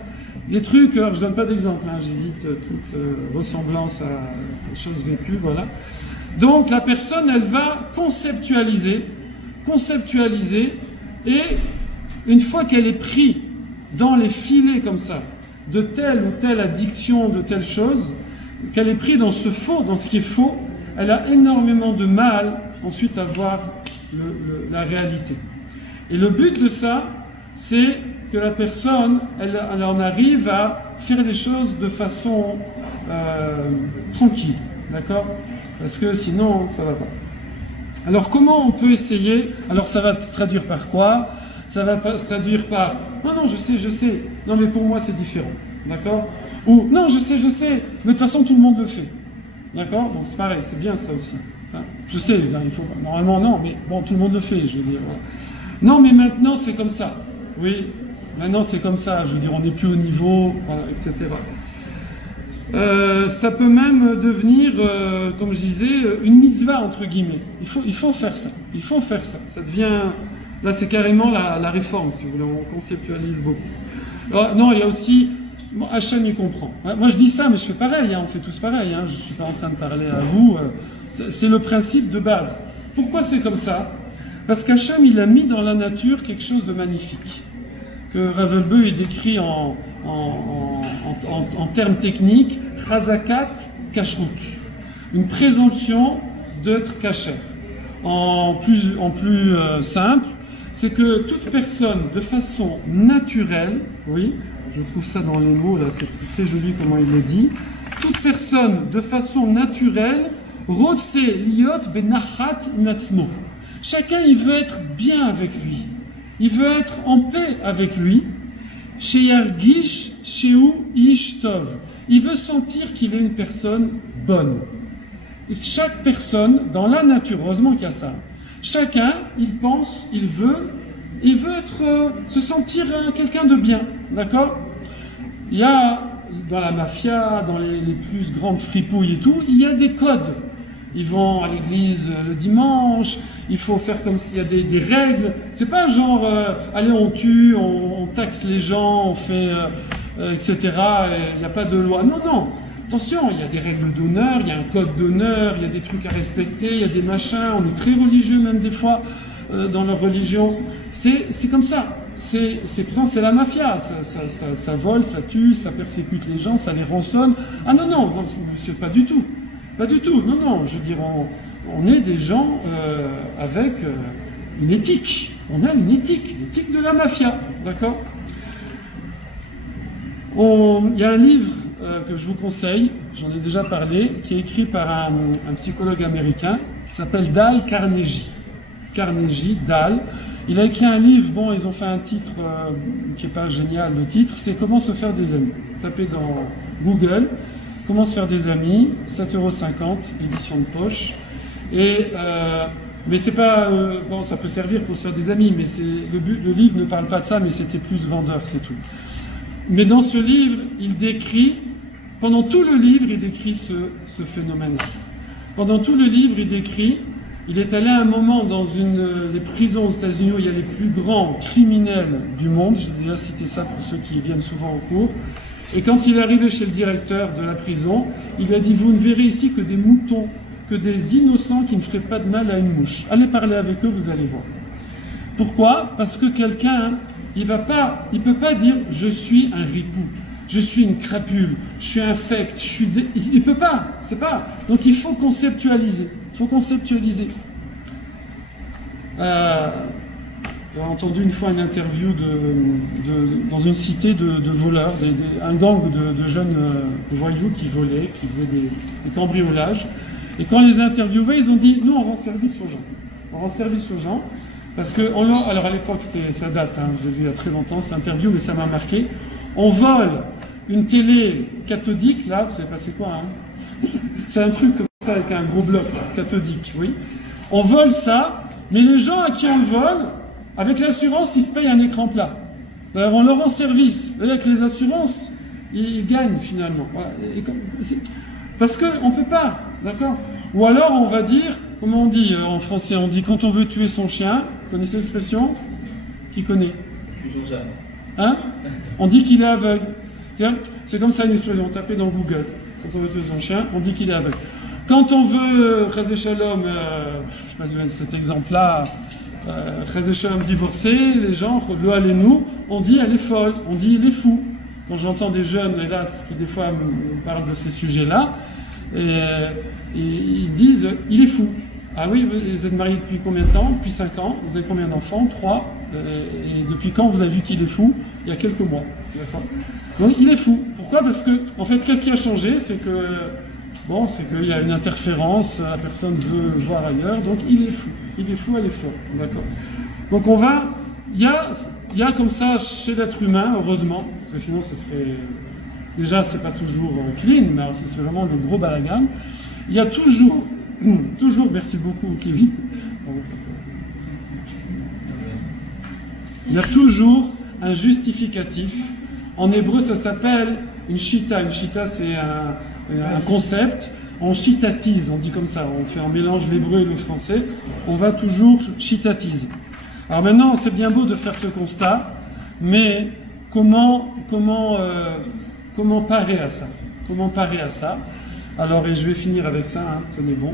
Des trucs, alors je donne pas d'exemple, hein, j'évite toute ressemblance à des choses vécues, voilà. Donc la personne, elle va conceptualiser, et une fois qu'elle est prise dans les filets comme ça, de telle ou telle addiction, de telle chose, qu'elle est prise dans ce faux, dans ce qui est faux, elle a énormément de mal ensuite à voir la réalité. Et le but de ça, c'est que la personne, elle en arrive à faire les choses de façon tranquille, d'accord? Parce que sinon, ça va pas. Alors comment on peut essayer? Alors ça va se traduire par quoi? Ça va se traduire par non, non, je sais, non mais pour moi c'est différent, d'accord? Ou non, je sais, mais de toute façon tout le monde le fait, d'accord? Donc c'est pareil, c'est bien ça aussi. Hein, je sais, là, il faut normalement non, mais bon, tout le monde le fait, je veux dire. Voilà. Non, mais maintenant c'est comme ça. Oui, maintenant c'est comme ça, je veux dire, on n'est plus au niveau, voilà, etc. Ça peut même devenir, comme je disais, une mitzvah entre guillemets. Il faut faire ça. Il faut faire ça. Ça devient, là c'est carrément la réforme, si vous voulez, on conceptualise beaucoup. Alors, non, il y a aussi, bon, Hachem il comprend. Moi je dis ça, mais je fais pareil, hein, on fait tous pareil. Hein, je ne suis pas en train de parler à vous. C'est le principe de base. Pourquoi c'est comme ça? Parce qu'Hachem il a mis dans la nature quelque chose de magnifique, que Ravelbeu il décrit en termes techniques, Chazakat Kashrut, une présomption d'être caché. En plus simple, c'est que toute personne, de façon naturelle, oui, je trouve ça dans les mots, là, c'est très joli comment il le dit, toute personne, de façon naturelle, Rotse liot benachat inatzmo. Chacun, il veut être bien avec lui. Il veut être en paix avec lui. Sheyargish sheu ish tov. Il veut sentir qu'il est une personne bonne. Et chaque personne, dans la nature, heureusement qu'il y a ça, chacun, il pense, il veut se sentir quelqu'un de bien. D'accord? Il y a, dans la mafia, dans les plus grandes fripouilles et tout, il y a des codes. Ils vont à l'église le dimanche, il faut faire comme s'il y a des règles. C'est pas genre, allez, on tue, on taxe les gens, on fait, etc. Il n'y a pas de loi. Non, non. Attention, il y a des règles d'honneur, il y a un code d'honneur, il y a des trucs à respecter, il y a des machins. On est très religieux même des fois dans leur religion. C'est comme ça. C'est la mafia. Ça vole, ça tue, ça persécute les gens, ça les rançonne. Ah non, non, non, monsieur, pas du tout. Pas du tout, non, non, je veux dire, on est des gens avec une éthique. On a une éthique, l'éthique de la mafia, d'accord? Il y a un livre que je vous conseille, j'en ai déjà parlé, qui est écrit par un psychologue américain qui s'appelle Dale Carnegie. Carnegie, Dale. Il a écrit un livre, bon, ils ont fait un titre qui n'est pas génial, le titre, c'est Comment se faire des amis. Tapez dans Google. Comment se faire des amis, 7,50 €, édition de poche. Mais c'est pas bon, ça peut servir pour se faire des amis, mais le livre ne parle pas de ça, mais c'était plus vendeur, c'est tout. Mais dans ce livre, il décrit, pendant tout le livre, il décrit ce phénomène-là. Pendant tout le livre, il est allé à un moment dans des prisons aux États-Unis où il y a les plus grands criminels du monde. J'ai déjà cité ça pour ceux qui viennent souvent au cours. Et quand il est arrivé chez le directeur de la prison, il lui a dit « Vous ne verrez ici que des moutons, que des innocents qui ne feraient pas de mal à une mouche. Allez parler avec eux, vous allez voir. » Pourquoi? Parce que quelqu'un, il peut pas dire « Je suis un ripou, je suis une crapule, je suis infect, il peut pas, c'est pas. Donc il faut conceptualiser. Il faut conceptualiser. J'ai entendu une fois une interview dans une cité de voleurs, un gang de jeunes voyous qui volaient, qui faisaient des cambriolages. Et quand on les a interviewés, ils ont dit « Nous, on rend service aux gens. On rend service aux gens. » Parce que, alors à l'époque, ça date, hein, je l'ai vu il y a très longtemps, cette interview, mais ça m'a marqué. On vole une télé cathodique, là, vous savez pas c'est quoi, hein? C'est un truc comme ça avec un gros bloc cathodique, oui. On vole ça, mais les gens à qui on le vole, avec l'assurance, ils se payent un écran plat. D'ailleurs, on leur rend service. Vous voyez, avec les assurances, ils gagnent finalement. Voilà. Parce qu'on ne peut pas, d'accord? Ou alors, on va dire, comment on dit en français? On dit quand on veut tuer son chien. Vous connaissez l'expression? Qui connaît? Hein? On dit qu'il est aveugle. C'est comme ça une expression. Tapez dans Google. Quand on veut tuer son chien, on dit qu'il est aveugle. Quand on veut, Chazé Shalom, je ne sais pas si vous avez cet exemple-là, Chazé Shalom divorcé, les gens, nous, on dit elle est folle, on dit il est fou. Quand j'entends des jeunes, hélas, qui des fois me parlent de ces sujets-là, et ils disent il est fou. Ah oui, vous êtes mariés depuis combien de temps? Depuis 5 ans. Vous avez combien d'enfants? 3. Et depuis quand vous avez vu qu'il est fou? Il y a quelques mois. Donc il est fou. Pourquoi? Parce que, en fait, qu'est-ce qui a changé? C'est que Bon, c'est qu'il y a une interférence, la personne veut voir ailleurs, donc il est fou. Il est fou, elle est forte. D'accord. Donc on va... Il y a comme ça chez l'être humain, heureusement, parce que sinon ce serait... Déjà, c'est pas toujours clean, mais alors, c'est vraiment le gros balagan. Il y a toujours, merci beaucoup Kevin, il y a toujours un justificatif. En hébreu, ça s'appelle une shita. Une shita, c'est un concept. On shitatise, on dit comme ça. On fait un mélange l'hébreu et le français. On va toujours shitatiser. Alors maintenant, c'est bien beau de faire ce constat, mais comment parer à ça? Comment parer à ça? Alors, et je vais finir avec ça, hein, tenez bon.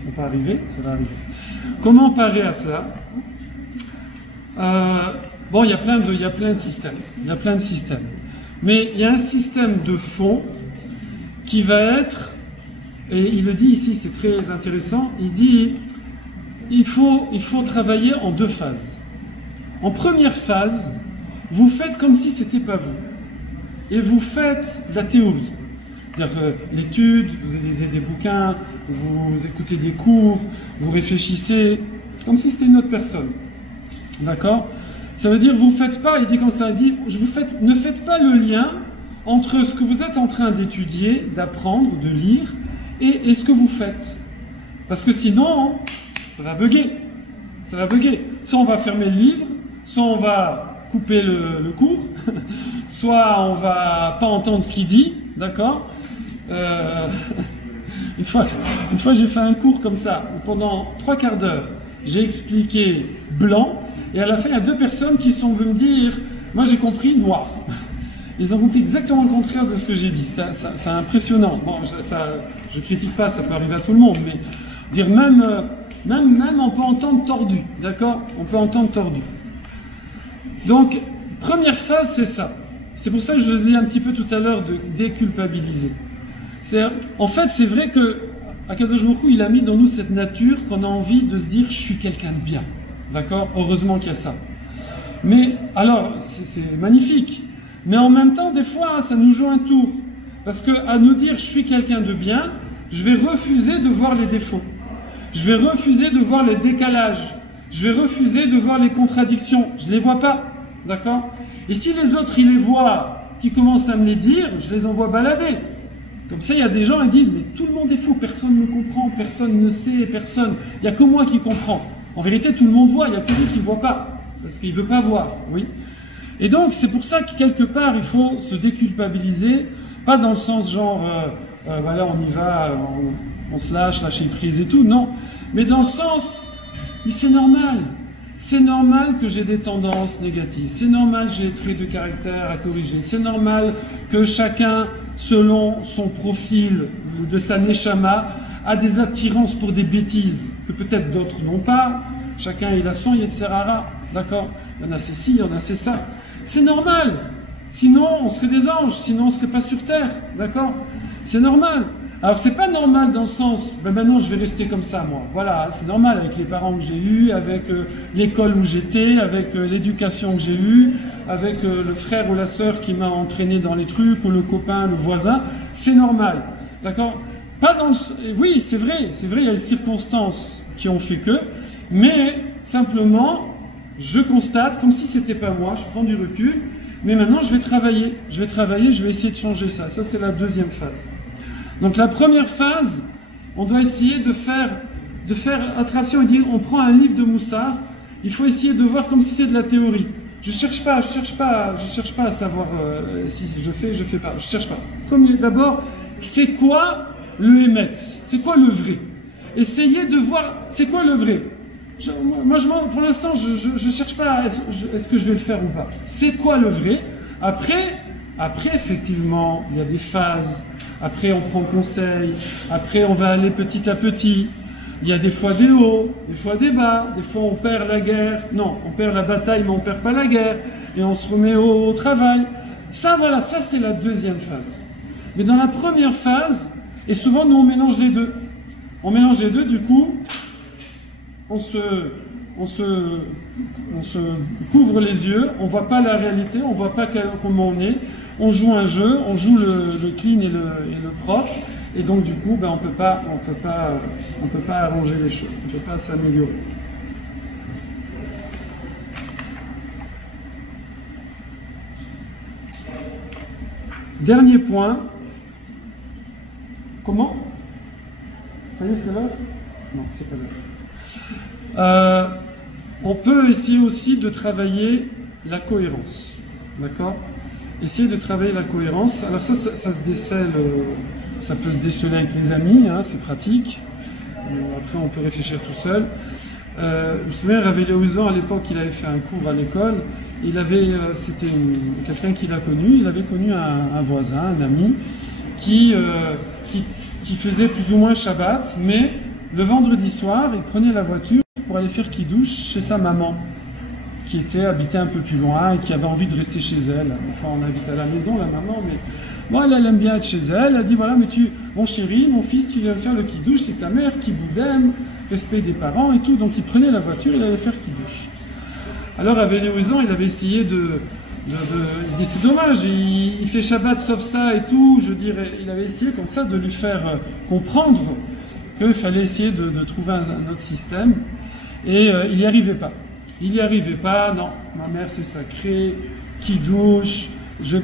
Ça va arriver, ça va arriver. Comment parer à cela? Bon, il y a plein de systèmes. Il y a plein de systèmes. Mais il y a un système de fond qui va être, et il le dit ici, c'est très intéressant, il dit, il faut travailler en deux phases. En première phase, vous faites comme si c'était pas vous. Et vous faites de la théorie. C'est-à-dire l'étude, vous lisez des bouquins, vous écoutez des cours, vous réfléchissez, comme si c'était une autre personne. D'accord? Ça veut dire, vous faites pas, il dit comme ça, il dit, ne faites pas le lien entre ce que vous êtes en train d'étudier, d'apprendre, de lire, et ce que vous faites. Parce que sinon, ça va bugger. Ça va bugger. Soit on va fermer le livre, soit on va couper le cours, soit on va pas entendre ce qu'il dit, d'accord? Une fois j'ai fait un cours comme ça, où pendant 3/4 d'heure, j'ai expliqué blanc, et à la fin, il y a 2 personnes qui sont venues me dire, moi j'ai compris noir. Ils ont compris exactement le contraire de ce que j'ai dit. C'est impressionnant. Bon, je critique pas, ça peut arriver à tout le monde, mais dire même on peut entendre tordu, d'accord? On peut entendre tordu. Donc, première phase, c'est ça. C'est pour ça que je dis un petit peu tout à l'heure de déculpabiliser. En fait, c'est vrai que Akadosh Baruch Hu, il a mis dans nous cette nature qu'on a envie de se dire, je suis quelqu'un de bien. D'accord? Heureusement qu'il y a ça. Mais, alors, c'est magnifique. Mais en même temps, des fois, ça nous joue un tour. Parce que, à nous dire, je suis quelqu'un de bien, je vais refuser de voir les défauts. Je vais refuser de voir les décalages. Je vais refuser de voir les contradictions. Je ne les vois pas. D'accord? Et si les autres, ils les voient, qui commencent à me les dire, je les envoie balader. Comme ça, il y a des gens qui disent, mais tout le monde est fou, personne ne comprend, personne ne sait, personne. Il n'y a que moi qui comprends. En vérité, tout le monde voit, il n'y a que lui qui ne voit pas. Parce qu'il ne veut pas voir, oui. Et donc, c'est pour ça que quelque part, il faut se déculpabiliser, pas dans le sens genre, voilà, on y va, on se lâche, lâcher prise et tout, non. Mais dans le sens, mais c'est normal. C'est normal que j'ai des tendances négatives. C'est normal que j'ai des traits de caractère à corriger. C'est normal que chacun, selon son profil de sa neshama, a des attirances pour des bêtises que peut-être d'autres n'ont pas. Chacun il a son Yetzerara, d'accord? Il y en a c'est ci, il y en a c'est ça. C'est normal. Sinon, on serait des anges. Sinon, on ne serait pas sur terre, d'accord? C'est normal. Alors, c'est pas normal dans le sens, ben maintenant je vais rester comme ça, moi. Voilà, c'est normal avec les parents que j'ai eus, avec l'école où j'étais, avec l'éducation que j'ai eue, avec le frère ou la sœur qui m'a entraîné dans les trucs, ou le copain, le voisin. C'est normal, d'accord? Pas dans le... Oui, c'est vrai, il y a les circonstances qui ont fait que, mais simplement, je constate, comme si c'était pas moi, je prends du recul, mais maintenant je vais travailler, je vais essayer de changer ça. Ça, c'est la deuxième phase. Donc la première phase, on doit essayer de faire attraction et dire, on prend un livre de Moussard, il faut essayer de voir comme si c'est de la théorie. Je cherche pas à savoir si je fais pas, je cherche pas. Premier, d'abord, c'est quoi le Emetz? C'est quoi le vrai? Essayez de voir, c'est quoi le vrai? Pour l'instant, je cherche pas est-ce que je vais le faire ou pas. C'est quoi le vrai? Après, effectivement, il y a des phases. Après, on prend conseil. Après, on va aller petit à petit. Il y a des fois des hauts, des fois des bas. Des fois, on perd la guerre. Non, on perd la bataille, mais on perd pas la guerre. Et on se remet au travail. Ça, voilà, ça, c'est la deuxième phase. Mais dans la première phase, et souvent, nous, on mélange les deux. On mélange les deux, du coup, on se couvre les yeux, on voit pas la réalité, on voit pas comment on est, on joue un jeu, on joue le clean et le propre, et donc du coup, ben, on peut pas arranger les choses, on peut pas s'améliorer. Dernier point. Comment? Ça y est, c'est l'heure? Non, c'est pas l'heure. On peut essayer aussi de travailler la cohérence. D'accord? Essayer de travailler la cohérence. Alors ça se décèle, ça peut se déceler avec les amis, hein, c'est pratique. Après, on peut réfléchir tout seul. Je me souviens, Rav Eliaou à l'époque, il avait fait un cours à l'école. C'était quelqu'un qu'il a connu. Il avait connu un voisin, un ami, qui faisait plus ou moins Shabbat, mais le vendredi soir, il prenait la voiture pour aller faire kidouche chez sa maman, qui habitait un peu plus loin et qui avait envie de rester chez elle. Enfin, on habite à la maison, la maman, mais bon, elle aime bien être chez elle. Elle a dit, voilà, mais mon chéri, mon fils, tu viens faire le kidouche, c'est ta mère qui vous aime, respect des parents et tout. Donc il prenait la voiture, il allait faire kidouche. Alors à Véléouzan, il avait essayé il disait, c'est dommage, il fait Shabbat sauf ça et tout. Je dirais, il avait essayé comme ça de lui faire comprendre qu'il fallait essayer de trouver un autre système. Et il n'y arrivait pas. Il n'y arrivait pas, non, ma mère c'est sacré, kidouche,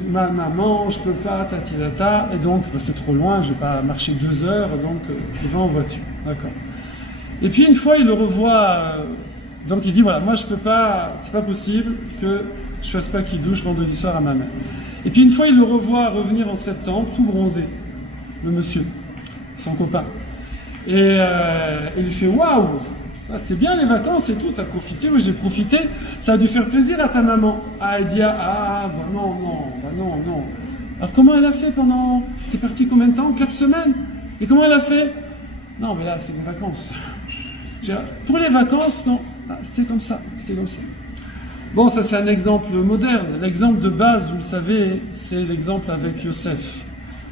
ma maman, je peux pas, tati-tata, et donc bah, c'est trop loin, je vais pas marcher 2 heures, donc il va en voiture. D'accord. Et puis une fois, il le revoit, donc il dit, voilà, moi je peux pas, c'est pas possible que je fasse pas kidouche vendredi soir à ma mère. Et puis une fois, il le revoit revenir en septembre, tout bronzé, le monsieur, son copain. Et il lui fait, waouh! C'est bien les vacances et tout, t'as profité, oui j'ai profité, ça a dû faire plaisir à ta maman. Ah, elle dit, bah non. Alors comment elle a fait pendant, t'es parti combien de temps? 4 semaines? Et comment elle a fait? Non mais là c'est les vacances. Pour les vacances, non, c'était comme ça. Bon, ça c'est un exemple moderne. L'exemple de base, vous le savez, c'est l'exemple avec Yosef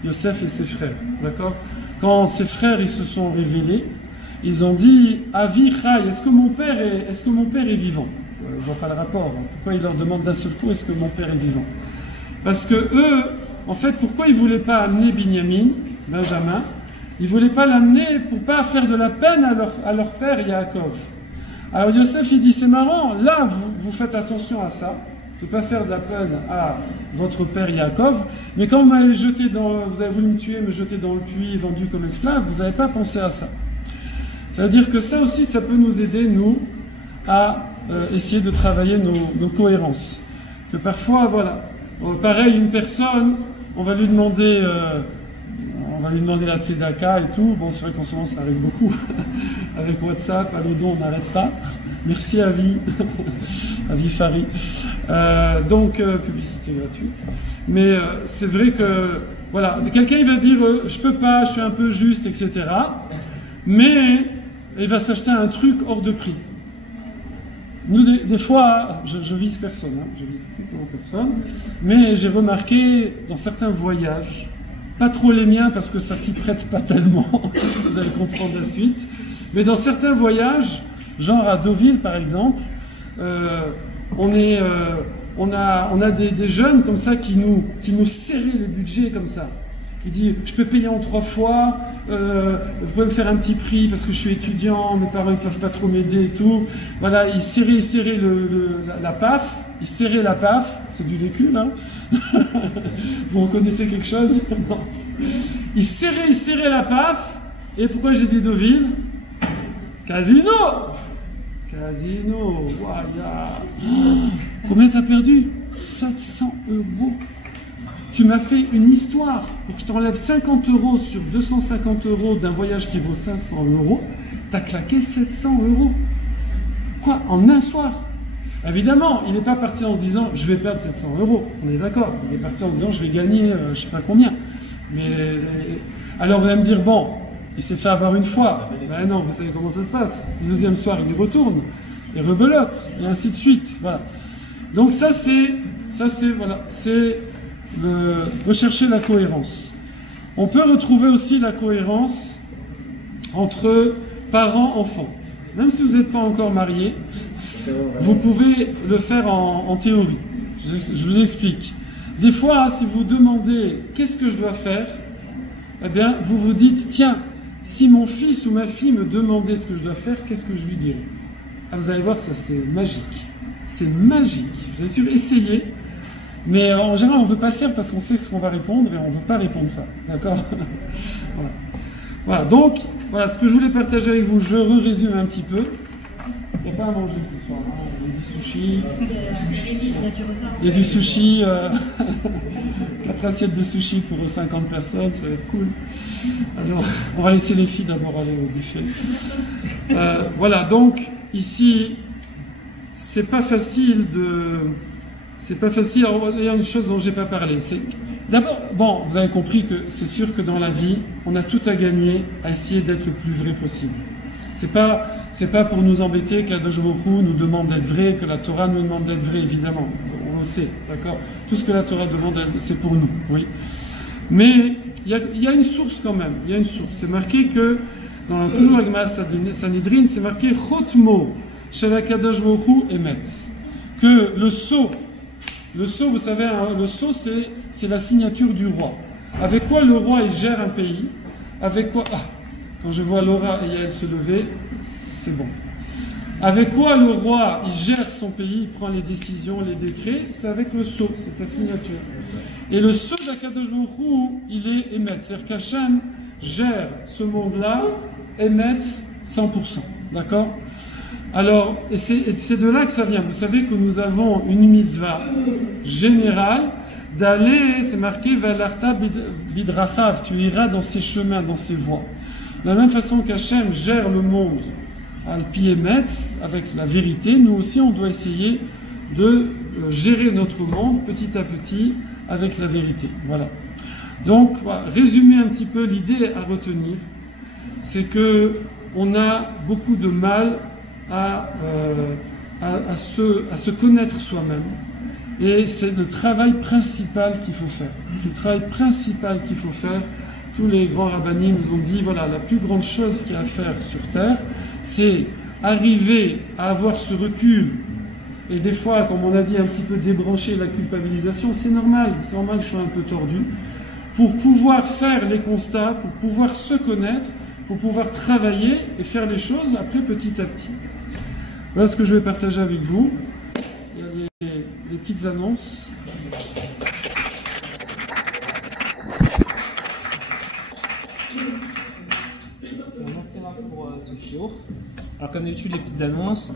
et ses frères, d'accord? Quand ses frères ils se sont révélés, ils ont dit, Avi Chai, est-ce que mon père est vivant? Je ne vois pas le rapport. Pourquoi ils leur demandent d'un seul coup, est-ce que mon père est vivant? Parce que eux, en fait, pourquoi ils ne voulaient pas amener Benjamin? Ils ne voulaient pas l'amener pour ne pas faire de la peine à leur père Yaakov. Alors Yosef, il dit, c'est marrant, là, vous faites attention à ça, de ne pas faire de la peine à votre père Yaakov, mais quand vous avez voulu me tuer, me jeter dans le puits, vendu comme esclave, vous n'avez pas pensé à ça. Ça veut dire que ça aussi, ça peut nous aider, nous, à essayer de travailler nos cohérences. Que parfois, voilà, pareil, une personne, on va lui demander la tzedaka et tout. Bon, c'est vrai qu'en ce moment, ça arrive beaucoup. Avec WhatsApp, à l'Odon, on n'arrête pas. Merci Avi, Avi Fari. Donc, publicité gratuite. Mais c'est vrai que, voilà, quelqu'un il va dire, je peux pas, je suis un peu juste, etc. Mais il va s'acheter un truc hors de prix. Nous, des fois, je vise personne, je vise strictement personne, mais j'ai remarqué dans certains voyages, pas trop les miens parce que ça s'y prête pas tellement, vous allez comprendre la suite, mais dans certains voyages, genre à Deauville par exemple, on a des jeunes comme ça qui nous serraient les budgets comme ça. Il dit, je peux payer en 3 fois, vous pouvez me faire un petit prix parce que je suis étudiant, mes parents ne peuvent pas trop m'aider et tout. Voilà, il serrait la PAF, c'est du vécu là. Vous reconnaissez quelque chose? Non. Il serrait la PAF, et pourquoi j'ai dit Deauville? Casino, voilà. Combien t'as perdu? 700 €. Tu m'as fait une histoire pour que je t'enlève 50 € sur 250 € d'un voyage qui vaut 500 €. T'as claqué 700 €. Quoi? En un soir? Évidemment, il n'est pas parti en se disant je vais perdre 700 €. On est d'accord. Il est parti en se disant je vais gagner je ne sais pas combien. Mais alors vous allez me dire bon, il s'est fait avoir une fois. Ben non, vous savez comment ça se passe. Le deuxième soir, il y retourne, il rebelote, et ainsi de suite. Voilà. Donc ça c'est rechercher la cohérence. On peut retrouver aussi la cohérence entre parents-enfants. Même si vous n'êtes pas encore marié, vous pouvez le faire en théorie. Je vous explique. Des fois, si vous demandez qu'est-ce que je dois faire, eh bien, vous vous dites, tiens, si mon fils ou ma fille me demandait ce que je dois faire, qu'est-ce que je lui dirais? Ah, vous allez voir, ça c'est magique. C'est magique. Vous avez sûr, essayez. Mais en général, on ne veut pas le faire parce qu'on sait ce qu'on va répondre et on ne veut pas répondre ça. D'accord? Voilà. Voilà, donc, voilà ce que je voulais partager avec vous. Je résume un petit peu. Il n'y a pas à manger ce soir. Hein. Il y a du sushi. Il y a du sushi. 4 assiettes de sushi pour 50 personnes, ça va être cool. Alors, on va laisser les filles d'abord aller au buffet. Voilà, donc, ici, c'est pas facile de... C'est pas facile. Alors, il y a une chose dont j'ai pas parlé. C'est d'abord, bon, vous avez compris que c'est sûr que dans la vie, on a tout à gagner à essayer d'être le plus vrai possible. C'est pas pour nous embêter que la Kadosh-Baruch Hu nous demande d'être vrai, que la Torah nous demande d'être vrai, évidemment. On le sait, d'accord? Tout ce que la Torah demande, c'est pour nous, oui. Mais il y a une source quand même. Il y a une source. C'est marqué que dans toujours la Gemara Sanhedrin, c'est marqué Chotmo shel Kadosh-Baruch Hu emet. Que le sceau, vous savez, hein, le sceau, c'est la signature du roi. Avec quoi le roi il gère un pays? Avec quoi? Ah, quand je vois Laura et Yael se lever, c'est bon. Avec quoi le roi il gère son pays, il prend les décisions, les décrets? C'est avec le sceau, c'est sa signature. Et le sceau d'Akadosh Baruch Hu, il est Emet. C'est-à-dire qu'Hachem gère ce monde-là, Emet 100%. D'accord? Alors, et c'est de là que ça vient. Vous savez que nous avons une mitzvah générale d'aller, c'est marqué, Valarta bidrachav, tu iras dans ses chemins, dans ses voies. De la même façon qu'Hachem gère le monde al pi emet, avec la vérité, nous aussi on doit essayer de gérer notre monde petit à petit avec la vérité. Voilà. Donc, voilà, résumer un petit peu l'idée à retenir, c'est que on a beaucoup de mal à se connaître soi-même. Et c'est le travail principal qu'il faut faire. C'est le travail principal qu'il faut faire. Tous les grands rabbinim nous ont dit, voilà, la plus grande chose qu'il y a à faire sur Terre, c'est arriver à avoir ce recul. Et des fois, comme on a dit, un petit peu débrancher la culpabilisation, c'est normal, je suis un peu tordu. Pour pouvoir faire les constats, pour pouvoir se connaître, pour pouvoir travailler et faire les choses après petit à petit. Voilà ce que je vais partager avec vous. Il y a des petites annonces. Merci Marc pour ce show. Alors comme d'habitude les petites annonces.